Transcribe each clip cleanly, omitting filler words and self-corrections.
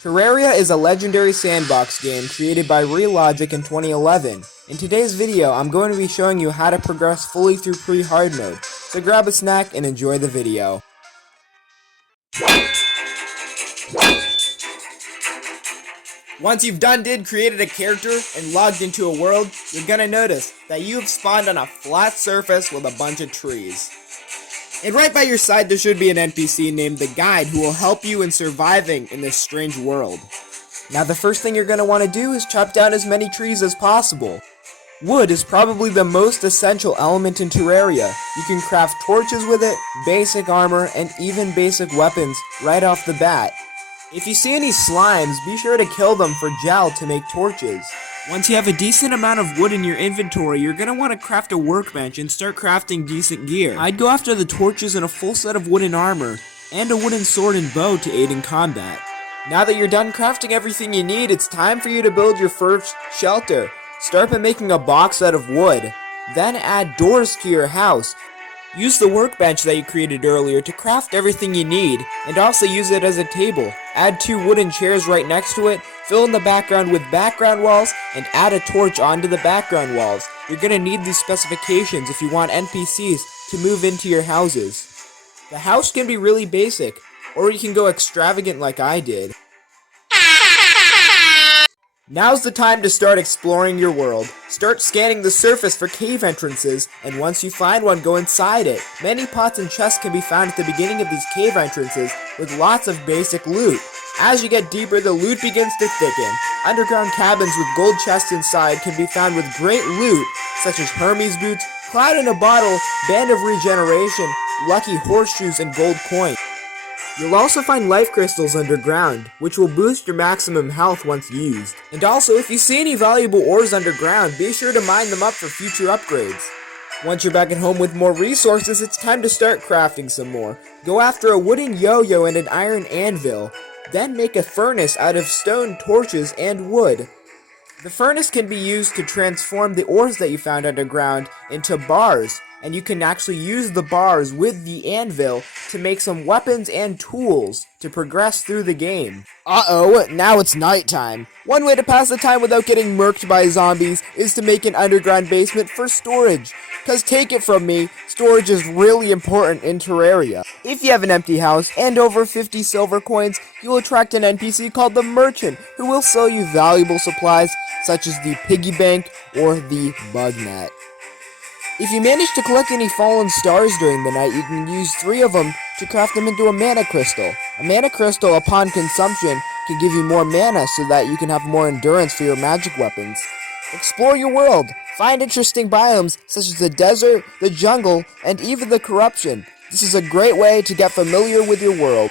Terraria is a legendary sandbox game created by ReLogic in 2011. In today's video, I'm going to be showing you how to progress fully through pre-hard mode, so grab a snack and enjoy the video. Once you've created a character, and logged into a world, you're gonna notice that you've spawned on a flat surface with a bunch of trees. And right by your side there should be an NPC named the Guide who will help you in surviving in this strange world. Now the first thing you're going to want to do is chop down as many trees as possible. Wood is probably the most essential element in Terraria. You can craft torches with it, basic armor, and even basic weapons right off the bat. If you see any slimes, be sure to kill them for gel to make torches. Once you have a decent amount of wood in your inventory, you're going to want to craft a workbench and start crafting decent gear. I'd go after the torches and a full set of wooden armor, and a wooden sword and bow to aid in combat. Now that you're done crafting everything you need, it's time for you to build your first shelter. Start by making a box out of wood, then add doors to your house. Use the workbench that you created earlier to craft everything you need, and also use it as a table. Add 2 wooden chairs right next to it, fill in the background with background walls, and add a torch onto the background walls. You're gonna need these specifications if you want NPCs to move into your houses. The house can be really basic, or you can go extravagant like I did. Now's the time to start exploring your world. Start scanning the surface for cave entrances, and once you find one, go inside it. Many pots and chests can be found at the beginning of these cave entrances, with lots of basic loot. As you get deeper, the loot begins to thicken. Underground cabins with gold chests inside can be found with great loot, such as Hermes boots, Cloud in a Bottle, Band of Regeneration, lucky horseshoes, and gold coins. You'll also find life crystals underground, which will boost your maximum health once used. And also, if you see any valuable ores underground, be sure to mine them up for future upgrades. Once you're back at home with more resources, it's time to start crafting some more. Go after a wooden yo-yo and an iron anvil. Then make a furnace out of stone, torches, and wood. The furnace can be used to transform the ores that you found underground into bars, and you can actually use the bars with the anvil to make some weapons and tools to progress through the game. Uh-oh, now it's nighttime. One way to pass the time without getting murked by zombies is to make an underground basement for storage. Cause take it from me, storage is really important in Terraria. If you have an empty house and over 50 silver coins, you'll attract an NPC called the Merchant, who will sell you valuable supplies such as the piggy bank or the bug net. If you manage to collect any fallen stars during the night, you can use 3 of them to craft them into a mana crystal. A mana crystal, upon consumption, can give you more mana so that you can have more endurance for your magic weapons. Explore your world. Find interesting biomes such as the desert, the jungle, and even the corruption. This is a great way to get familiar with your world.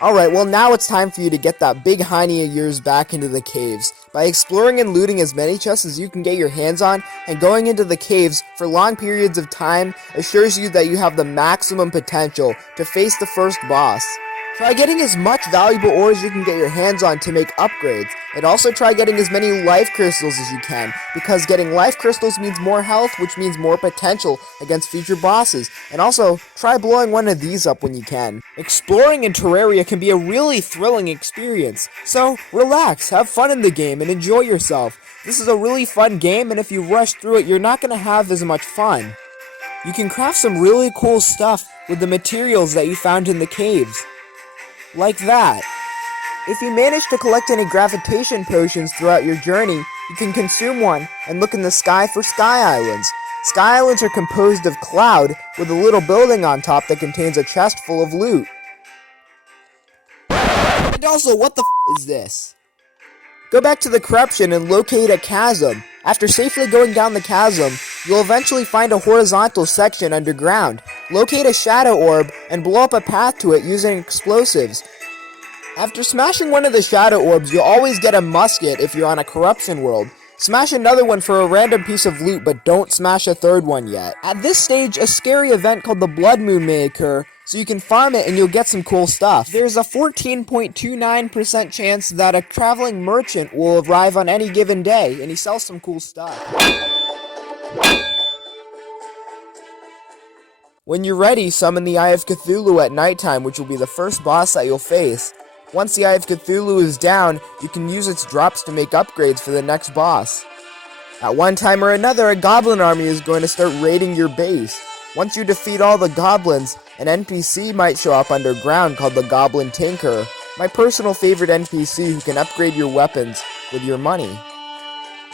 Alright, well now it's time for you to get that big hiney of yours back into the caves. By exploring and looting as many chests as you can get your hands on, and going into the caves for long periods of time assures you that you have the maximum potential to face the first boss. Try getting as much valuable ore as you can get your hands on to make upgrades, and also try getting as many life crystals as you can, because getting life crystals means more health, which means more potential against future bosses, and also try blowing one of these up when you can. Exploring in Terraria can be a really thrilling experience, so relax, have fun in the game, and enjoy yourself. This is a really fun game, and if you rush through it, you're not going to have as much fun. You can craft some really cool stuff with the materials that you found in the caves. Like that. If you manage to collect any gravitation potions throughout your journey, you can consume one and look in the sky for sky islands. Sky islands are composed of cloud with a little building on top that contains a chest full of loot. And also, what the is this? Go back to the corruption and locate a chasm. After safely going down the chasm, you'll eventually find a horizontal section underground. Locate a shadow orb and blow up a path to it using explosives. After smashing one of the shadow orbs, you'll always get a musket if you're on a corruption world. Smash another one for a random piece of loot, but don't smash a third one yet. At this stage, a scary event called the Blood Moon may occur, so you can farm it and you'll get some cool stuff. There's a 14.29% chance that a traveling merchant will arrive on any given day, and he sells some cool stuff. When you're ready, summon the Eye of Cthulhu at nighttime, which will be the first boss that you'll face. Once the Eye of Cthulhu is down, you can use its drops to make upgrades for the next boss. At one time or another, a goblin army is going to start raiding your base. Once you defeat all the goblins, an NPC might show up underground called the Goblin Tinker, my personal favorite NPC who can upgrade your weapons with your money.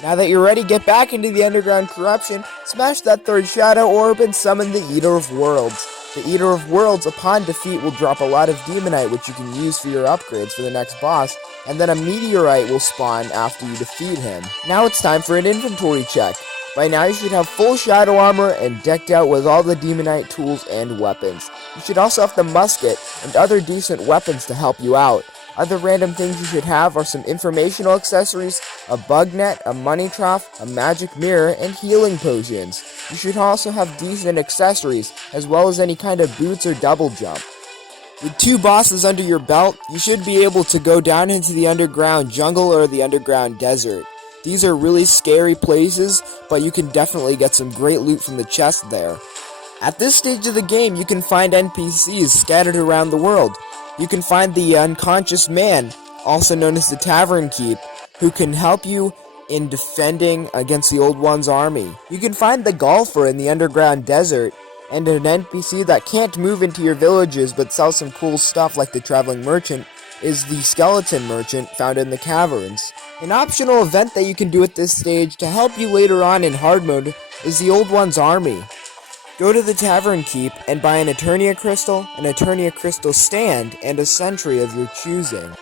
Now that you're ready, get back into the underground corruption, smash that third shadow orb, and summon the Eater of Worlds. The Eater of Worlds, upon defeat, will drop a lot of Demonite, which you can use for your upgrades for the next boss, and then a Meteorite will spawn after you defeat him. Now it's time for an inventory check. By now you should have full shadow armor and decked out with all the Demonite tools and weapons. You should also have the musket and other decent weapons to help you out. Other random things you should have are some informational accessories, a bug net, a money trough, a magic mirror, and healing potions. You should also have decent accessories, as well as any kind of boots or double jump. With 2 bosses under your belt, you should be able to go down into the underground jungle or the underground desert. These are really scary places, but you can definitely get some great loot from the chest there. At this stage of the game, you can find NPCs scattered around the world. You can find the unconscious man, also known as the Tavern Keep, who can help you in defending against the Old One's army. You can find the golfer in the underground desert, and an NPC that can't move into your villages but sells some cool stuff like the traveling merchant is the skeleton merchant found in the caverns. An optional event that you can do at this stage to help you later on in hard mode is the Old One's army. Go to the Tavern Keep and buy an Eternia Crystal, an Eternia Crystal stand, and a sentry of your choosing.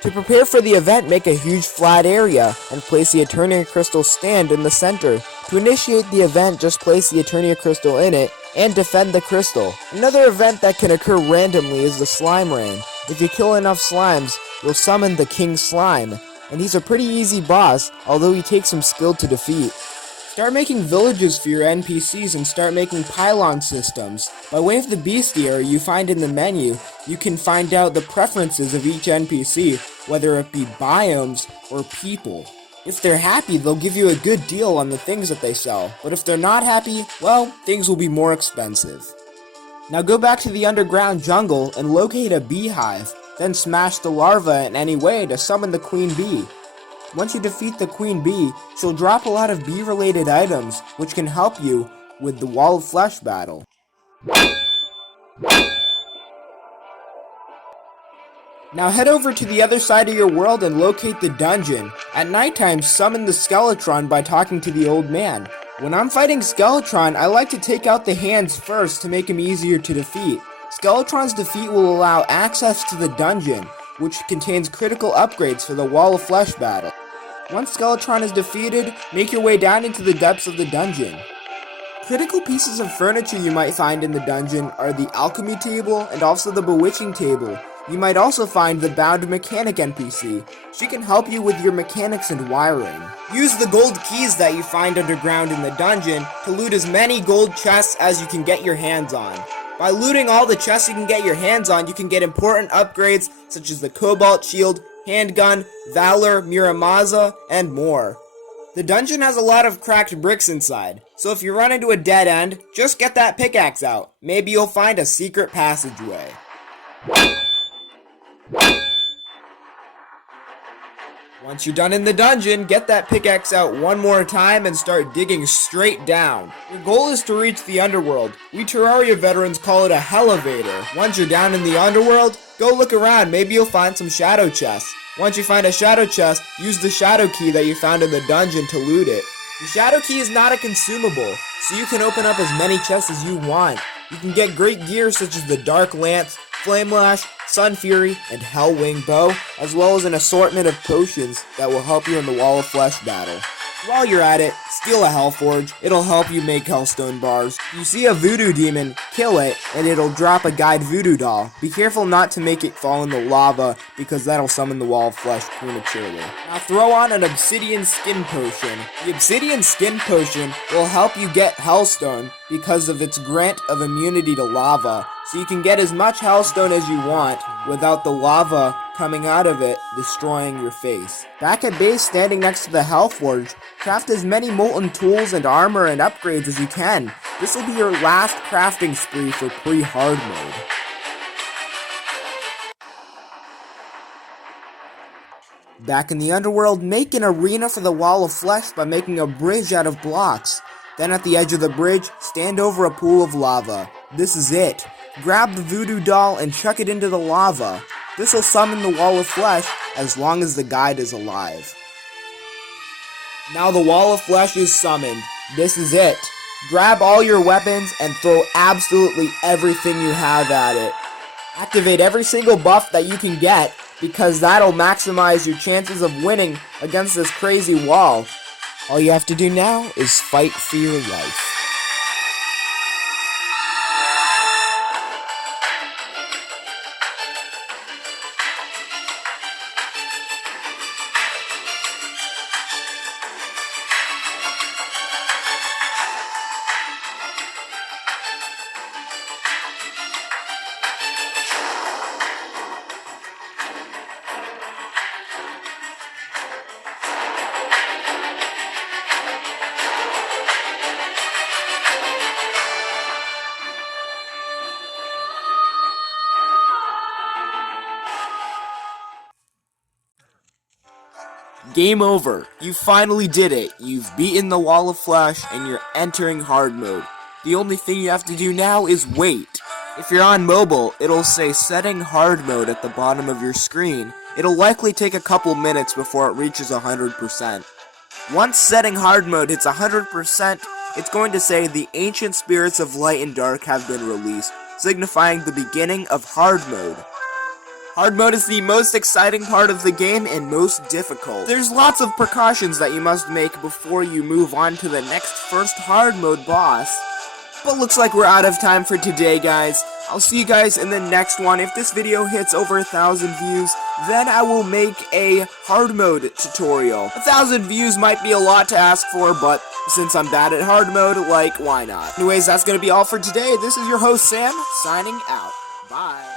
To prepare for the event, make a huge flat area and place the Eternia Crystal stand in the center. To initiate the event, just place the Eternia Crystal in it and defend the crystal. Another event that can occur randomly is the Slime Rain. If you kill enough slimes, you'll summon the King Slime, and he's a pretty easy boss, although he takes some skill to defeat. Start making villages for your NPCs and start making pylon systems. By way of the bestiary you find in the menu, you can find out the preferences of each NPC, whether it be biomes or people. If they're happy, they'll give you a good deal on the things that they sell, but if they're not happy, well, things will be more expensive. Now go back to the underground jungle and locate a beehive, then smash the larva in any way to summon the queen bee. Once you defeat the queen bee, she'll drop a lot of bee-related items, which can help you with the Wall of Flesh battle. Now head over to the other side of your world and locate the dungeon. At nighttime, summon the Skeletron by talking to the old man. When I'm fighting Skeletron, I like to take out the hands first to make him easier to defeat. Skeletron's defeat will allow access to the dungeon, which contains critical upgrades for the Wall of Flesh battle. Once Skeletron is defeated, make your way down into the depths of the dungeon. Critical pieces of furniture you might find in the dungeon are the alchemy table and also the bewitching table. You might also find the bound mechanic NPC. She can help you with your mechanics and wiring. Use the gold keys that you find underground in the dungeon to loot as many gold chests as you can get your hands on. By looting all the chests you can get your hands on, you can get important upgrades such as the Cobalt Shield, Handgun, Valor, Miramaza, and more. The dungeon has a lot of cracked bricks inside, so if you run into a dead end, just get that pickaxe out. Maybe you'll find a secret passageway. Once you're done in the dungeon, get that pickaxe out one more time and start digging straight down. Your goal is to reach the Underworld. We Terraria veterans call it a elevator. Once you're down in the Underworld, go look around, maybe you'll find some shadow chests. Once you find a shadow chest, use the shadow key that you found in the dungeon to loot it. The shadow key is not a consumable, so you can open up as many chests as you want. You can get great gear such as the Dark Lance, Flame Lash, Sun Fury, and Hellwing Bow, as well as an assortment of potions that will help you in the Wall of Flesh battle. While you're at it, steal a Hellforge. It'll help you make Hellstone bars. If you see a voodoo demon, kill it, and it'll drop a guide voodoo doll. Be careful not to make it fall in the lava, because that'll summon the Wall of Flesh prematurely. Now throw on an Obsidian Skin Potion. The Obsidian Skin Potion will help you get Hellstone because of its grant of immunity to lava, so you can get as much Hellstone as you want without the lava coming out of it, destroying your face. Back at base, standing next to the Hellforge, craft as many molten tools and armor and upgrades as you can. This will be your last crafting spree for Pre-Hardmode. Back in the Underworld, make an arena for the Wall of Flesh by making a bridge out of blocks. Then at the edge of the bridge, stand over a pool of lava. This is it. Grab the voodoo doll and chuck it into the lava. This will summon the Wall of Flesh as long as the guide is alive. Now the Wall of Flesh is summoned. This is it. Grab all your weapons and throw absolutely everything you have at it. Activate every single buff that you can get, because that'll maximize your chances of winning against this crazy wall. All you have to do now is fight for your life. Game over. You finally did it. You've beaten the Wall of Flesh and you're entering hard mode. The only thing you have to do now is wait. If you're on mobile, it'll say setting hard mode at the bottom of your screen. It'll likely take a couple minutes before it reaches 100%. Once setting hard mode hits 100%, it's going to say the ancient spirits of light and dark have been released, signifying the beginning of hard mode. Hard mode is the most exciting part of the game and most difficult. There's lots of precautions that you must make before you move on to the next first hard mode boss. But looks like we're out of time for today, guys. I'll see you guys in the next one. If this video hits over 1,000 views, then I will make a hard mode tutorial. 1,000 views might be a lot to ask for, but since I'm bad at hard mode, like, why not? Anyways, that's gonna be all for today. This is your host, Sam, signing out. Bye.